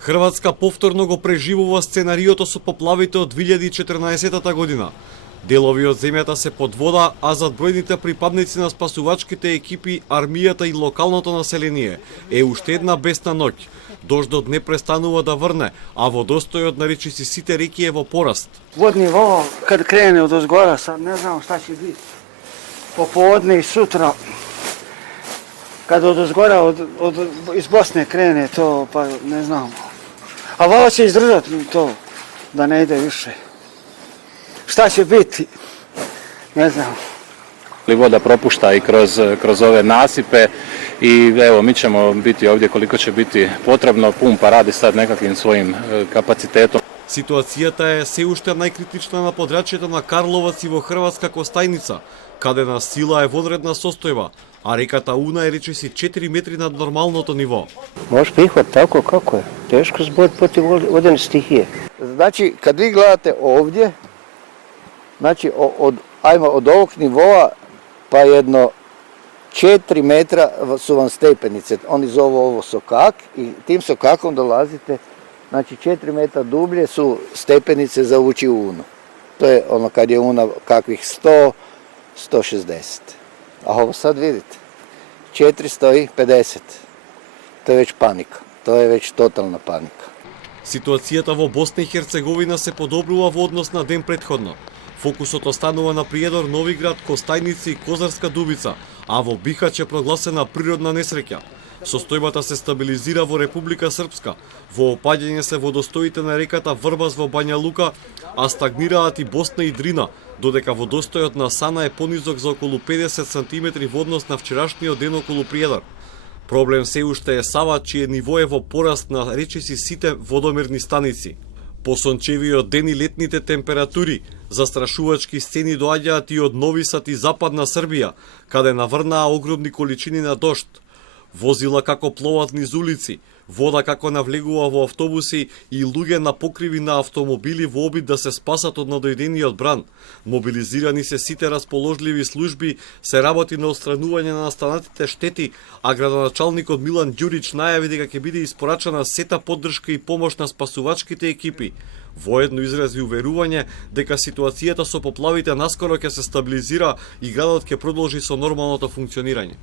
Хрватска повторно го преживува сценариото со поплавите од 2014 година. Делови од земјата се под вода, а зад бројните припадници на спасувачките екипи, армијата и локалното население е уште една бесна ноќ. Дождот не престанува да врне, а водостојот на речиси сите реки е во пораст. Водни ниво, kad krene od ozgora, sad ne znam šta će biti. Popodne i sutra, kad od ozgora, iz Bosne krene to, pa ne znam. A vala će izdržati to, da ne ide više. Šta će biti, ne znam. Voda propušta i kroz ove nasipe i evo mi ćemo biti ovdje koliko će biti potrebno. Pumpa radi sad nekakvim svojim kapacitetom. Ситуацијата е се уште најкритична на подрачјето на Карловац и во Хрватска Костајница, каде на сила е вонредна состојба, а реката Уна е речиси 4 метри над нормалното ниво. Može prihvat tako kako je. Teško se boriti protiv vodene stihije. Znači, kad vi gledate ovdje, znači od ovog nivoa pa jedno 4 metra su vam stepenice. Oni zovu ovo sokak i tim sokakom dolazite, znači 4 metra dublje su stepenice za ući u Unu. To je ono kad je Una kakvih 100, 160. A ovo sad vidite, 450. To je već panika, to je već totalna panika. Ситуацијата во Босна и Херцеговина се подобрува во однос на ден претходно. Фокусот останува на Приедор, Новиград, Костајници и Козарска Дубица, а во Бихач е прогласена природна несреќа. Состојбата се стабилизира во Република Српска, во опаѓање се водостоите на реката Врбас во Бања Лука, а стагнираат и Босна и Дрина, додека водостојот на Сана е понизок за околу 50 см во однос на вчерашниот ден околу Приедор. Проблем се уште е Сава, чие ниво е во пораст на речиси сите водомерни станици. По сончевиот ден и летните температури, застрашувачки сцени доаѓаат и од Нови Сад и Западна Србија, каде наврнаа огромни количини на дожд. Возила како пловат низ улици, вода како навлегува во автобуси и луѓе на покриви на автомобили во обид да се спасат од надојдениот бран. Мобилизирани се сите расположливи служби, се работи на отстранување на настанатите штети, а градоначалникот Милан Ѓурич најави дека ќе биде испорачана сета поддршка и помош на спасувачките екипи. Воедно изрази уверување дека ситуацијата со поплавите наскоро ќе се стабилизира и градот ќе продолжи со нормалното функционирање.